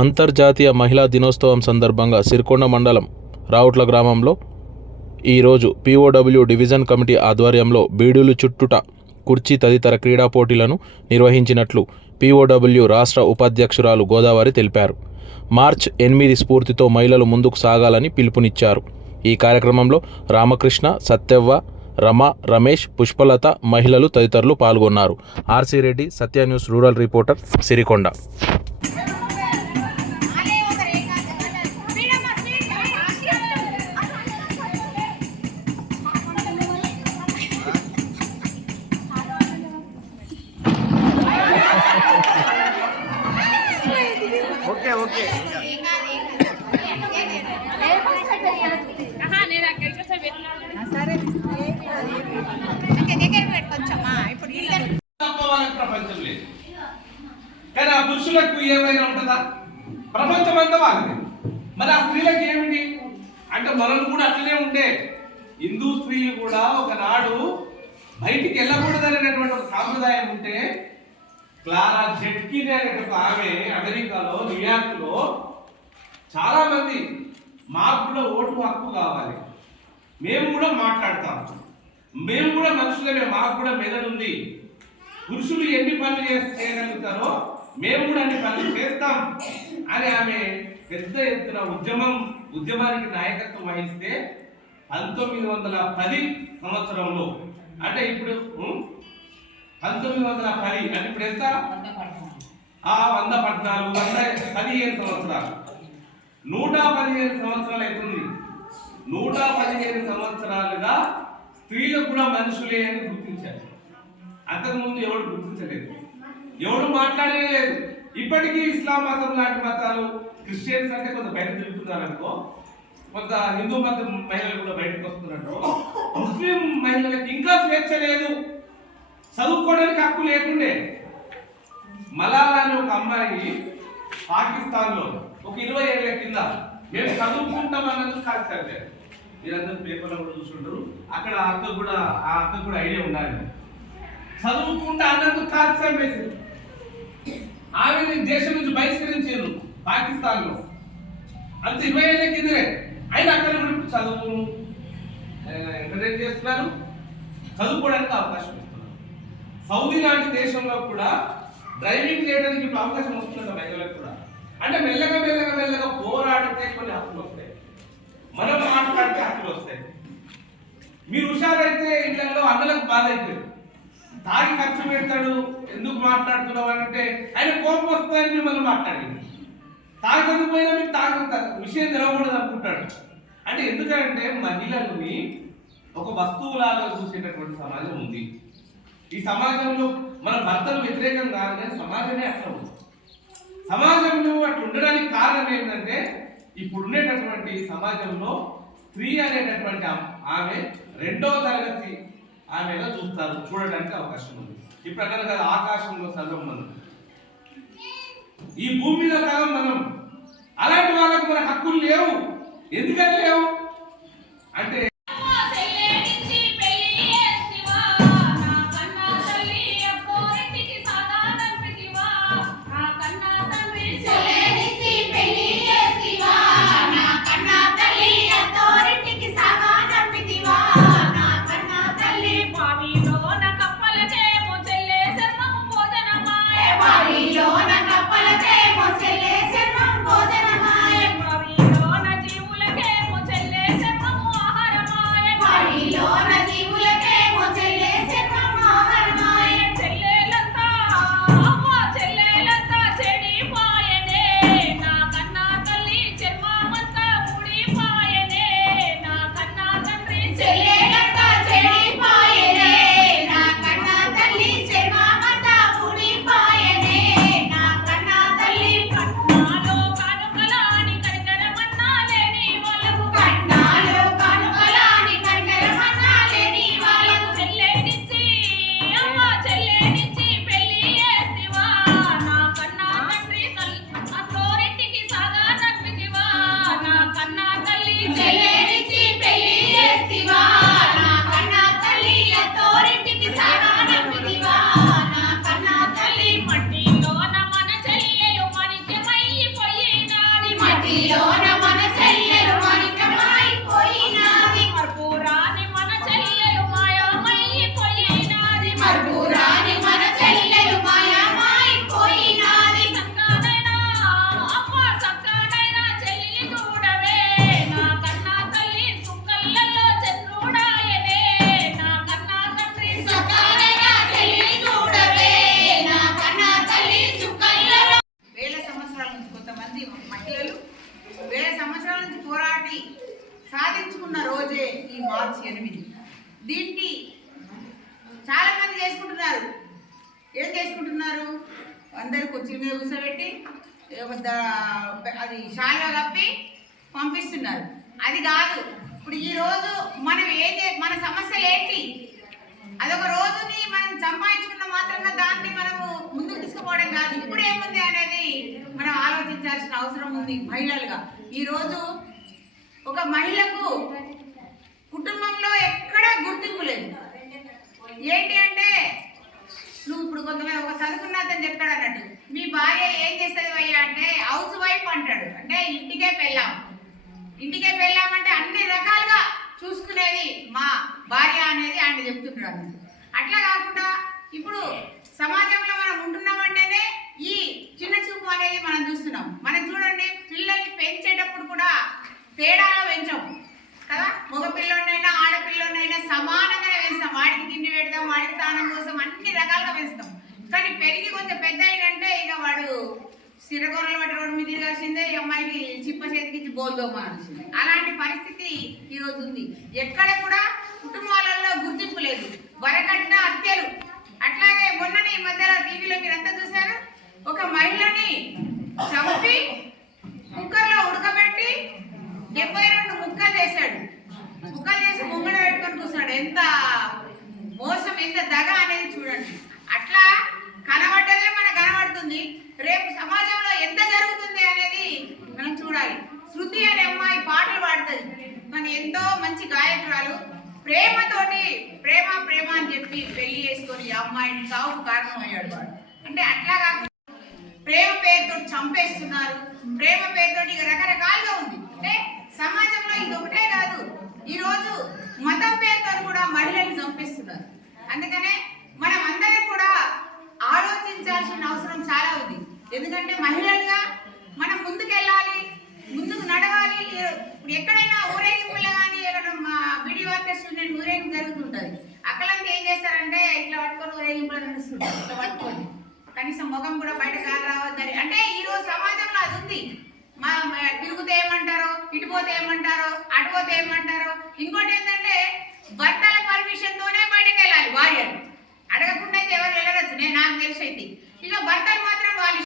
అంతర్జాతీయ మహిళా దినోత్సవం సందర్భంగా సిరికొండ మండలం రావుట్ల గ్రామంలో ఈరోజు పీఓడబ్ల్యూ డివిజన్ కమిటీ ఆధ్వర్యంలో బీడులు చుట్టుట కుర్చీ తదితర క్రీడా పోటీలను నిర్వహించినట్లు పీఓడబ్ల్యూ రాష్ట్ర ఉపాధ్యక్షురాలు గోదావరి తెలిపారు. మార్చ్ ఎనిమిది స్ఫూర్తితో మహిళలు ముందుకు సాగాలని పిలుపునిచ్చారు. ఈ కార్యక్రమంలో రామకృష్ణ సత్యవ్వ రమ రమేష్ పుష్పలత మహిళలు తదితరులు పాల్గొన్నారు. RC Reddy Satya news rural reporter Sirikonda. వాళ్ళకి ప్రపంచం లేదు. కానీ ఆ పురుషులకు ఏమైనా ఉంటుందా? ప్రపంచం అంతా వాళ్ళది. మరి ఆ స్త్రీలకు ఏమిటి? అంటే మనం కూడా అట్లనే ఉండే. హిందూ స్త్రీలు కూడా ఒకనాడు బయటికి వెళ్ళకూడదనేటువంటి ఒక సాంప్రదాయం ఉంటే క్లారా జెట్కిన్ అనేటువంటి ఆమె అమెరికాలో న్యూయార్క్లో చాలామంది మాకు కూడా ఓటు హక్కు కావాలి. మేము కూడా మాట్లాడతాం. మేము కూడా మనుషులమే మాకు కూడా మెదడుంది. పురుషులు ఎన్ని పనులు చేయగలుగుతారో మేము కూడా అన్ని పనులు చేస్తాం అని ఆమె పెద్ద ఎత్తున ఉద్యమం ఉద్యమానికి నాయకత్వం వహిస్తే పంతొమ్మిది వందల పది సంవత్సరంలో అంటే ఇప్పుడు పంతొమ్మిది వందల పది అంటే ఇప్పుడు ఎంత? ఆ వంద పద్నాలుగు వంద పదిహేను సంవత్సరాలు. నూట పదిహేను సంవత్సరాలు అవుతుంది. నూట పదిహేను సంవత్సరాలుగా స్త్రీలు కూడా మనుషులే అని గుర్తించారు. అంతకుముందు ఎవడు గుర్తించలేదు. ఎవడు మాట్లాడలేదు. ఇప్పటికీ ఇస్లాం మతం లాంటి మతాలు క్రిస్టియన్స్ అంటే కొంత బయట తిరుగుతున్నారనుకో కొంత హిందూ మతం మహిళలు కూడా బయటకు వస్తున్నట్టు ముస్లిం మహిళలకు ఇంకా స్వేచ్ఛ లేదు. చదువుకోవడానికి హక్కు లేకుండే. మలాలా అనే ఒక అమ్మాయి పాకిస్తాన్లో ఒక ఇరవై ఏళ్ళ కింద మేము చదువుకుంటాం అన్నది కాదు సార్ మీరందరూ పేపర్లో కూడా చూసుకుంటారు అక్కడ ఆ అక్క కూడా ఆ అక్క కూడా ఐడియా ఉండాలి. చదువుకుంటా అన్నందుకు కాదు సార్ వేసింది ఆమె దేశం నుంచి బహిష్కరించారు పాకిస్తాన్లో అంత ఇరవై ఏళ్ళ కిందనే. అయినా అక్కడ కూడా చదువు ఎంకరేజ్ చేస్తున్నారు. చదువుకోవడానికి అవకాశం సౌదీ లాంటి దేశంలో కూడా డ్రైవింగ్ చేయడానికి ఇప్పుడు అవకాశం వస్తుందంట మహిళలకు కూడా. అంటే మెల్లగా మెల్లగా మెల్లగా పోరాడితే కొన్ని హక్కులు వస్తాయి. మనం మాట్లాడితే హక్కులు వస్తాయి. మీరు హుషారైతే ఇళ్ళలో అన్నలకు బాధ అవుతుంది తాగి ఖర్చు పెడతాడు ఎందుకు మాట్లాడుతున్నావు అని అంటే ఆయన కోపం వస్తుందని మిమ్మల్ని మాట్లాడింది. తాగకపోయినా మీకు తాగ విషయం తెలవకూడదు అనుకుంటాడు. అంటే ఎందుకంటే మహిళల్ని ఒక వస్తువులాగా చూసేటటువంటి సమాజం ఉంది. ఈ సమాజంలో మన భర్తలు వ్యతిరేకం కాదు కానీ సమాజమే అట్లా ఉంది. సమాజంలో అట్లా ఉండడానికి కారణం ఏంటంటే ఇప్పుడు ఉండేటటువంటి సమాజంలో స్త్రీ అనేటటువంటి ఆమె- రెండో తరగతి ఆమెగా చూస్తారు చూడడానికి అవకాశం ఉంది. ఇప్పుడు అక్కడ కదా ఆకాశంలో సగం మనం. ఈ భూమి మీద సగం మనం. అలాంటి వాళ్ళకు మన హక్కులు లేవు. ఎందుకని లేవు? ఎనిమిది. దీనికి చాలా మంది చేసుకుంటున్నారు. ఏం చేసుకుంటున్నారు? అందరు కుర్చీ మీద కూర్చోబెట్టి అది షాల్లో కప్పి పంపిస్తున్నారు. అది కాదు ఇప్పుడు ఈ రోజు మనం ఏదే మన సమస్యలు ఏంటి? అదొక రోజుని మనం సంపాదించుకున్న మాత్రంగా దాన్ని మనము ముందుకు తీసుకుపోవడం కాదు. ఇప్పుడు ఏముంది అనేది మనం ఆలోచించాల్సిన అవసరం ఉంది మహిళలుగా. ఈరోజు ఒక మహిళకు కుటుంబంలో ఎక్కడా గుర్తింపు లేదు. ఏంటి అంటే నువ్వు ఇప్పుడు కొంతమంది ఒక చదువుకున్నతను చెప్తాడు అన్నట్టు మీ భార్య ఏం చేస్తుంది అయ్యా అంటే హౌస్ వైఫ్ అంటాడు. అంటే ఇంటికే పెళ్ళాం. ఇంటికే పెళ్ళామంటే అన్ని రకాలుగా చూసుకునేది మా భార్య అనేది ఆయన చెప్తుంటాడు అట్లా కాకుండా ఇప్పుడు సమాజంలో మనం ఉంటున్నామంటేనే ఈ చిన్న చూపు అనేది మనం చూస్తున్నాం. మనం చూడండి పిల్లల్ని పెంచేటప్పుడు కూడా తేడాలో పెంచాం. కదా? మగపిల్లనైనా ఆడపిల్లనైనా ఆడపిల్లోనైనా వేస్తాం. వాడికి తిండి పెడతాం వాడికి స్నానం కోసం అన్ని రకాలుగా వేస్తాం. కానీ పెరిగి కొంచెం పెద్ద అయినంటే ఇక వాడు సిరగొర్రలు వాటి రోడ్డు మీద తిరగాల్సిందే ఈ అమ్మాయికి చిప్ప చేతికిచ్చి బోల్దోమాల్సిందే అలాంటి పరిస్థితి ఈరోజు ఉంది. ఎక్కడ కూడా కుటుంబాలలో గుర్తింపు లేదు. వరకట్న హత్యలు అట్లాగే మొన్ననే ఈ మధ్యలో టీవీలో మీరు ఎంత చూశారు ఒక మహిళని చంపి కుక్కర్లో ఉడకబెట్టి డెబ్బై రెండు ముక్కలు చేశాడు ముక్కలు చేసి ముంగడ పెట్టుకొని కూర్చున్నాడు ఎంత మోసం ఎంత దగ అనేది చూడండి అట్లా కనబడ్డదే మనకు కనబడుతుంది రేపు సమాజంలో ఎంత జరుగుతుంది అనేది మనం చూడాలి శృతి అనే అమ్మాయి పాటలు పాడుతుంది మన ఎంతో మంచి గాయకురాలు ప్రేమతోటి ప్రేమ ప్రేమ అని చెప్పి పెళ్ళి చేసుకొని ఈ అమ్మాయిని సావుకు కారణం అయ్యాడు వాడు. అంటే అట్లా కాకుండా ప్రేమ పేరుతో చంపేస్తున్నారు. ప్రేమ పేరుతో ఇక రకరకాలుగా ఉంది. అంటే సమాజంలో ఇది ఒకటే కాదు. ఈరోజు మతం పేరుతో కూడా మహిళలు చంపేస్తున్నారు. అందుకనే మనం అందరం కూడా ఆలోచించాల్సిన అవసరం చాలా ఉంది. ఎందుకంటే మహిళలుగా మనం ముందుకెళ్ళాలి. ముందుకు నడవాలి. ఇప్పుడు ఎక్కడైనా ఊరేగింపులు కానీ మా బీడీ వర్కర్ స్టూడెంట్ ఊరేగింపు జరుగుతుంటుంది. అక్కడంతా ఏం చేస్తారంటే ఇట్లా పట్టుకొని ఊరేగింపులు నడుస్తుంటారు. ఇట్లా పట్టుకొని. కనీసం ముఖం కూడా బయట కాదు రావద్దని. అంటే ఈరోజు సమాజంలో అది ఉంది. మా తిరుగుతే ఏమంటారో ఇటుపోతే ఏమంటారో అటుపోతే ఏమంటారో. ఇంకోటి ఏంటంటే భర్తల పర్మిషన్తోనే బయటకు వెళ్ళాలి భార్యలు అడగకుండా అయితే ఎవరు వెళ్ళరచ్చు నేను నాకు తెలిసి అయితే ఇక భర్తలు మాత్రం వాళ్ళు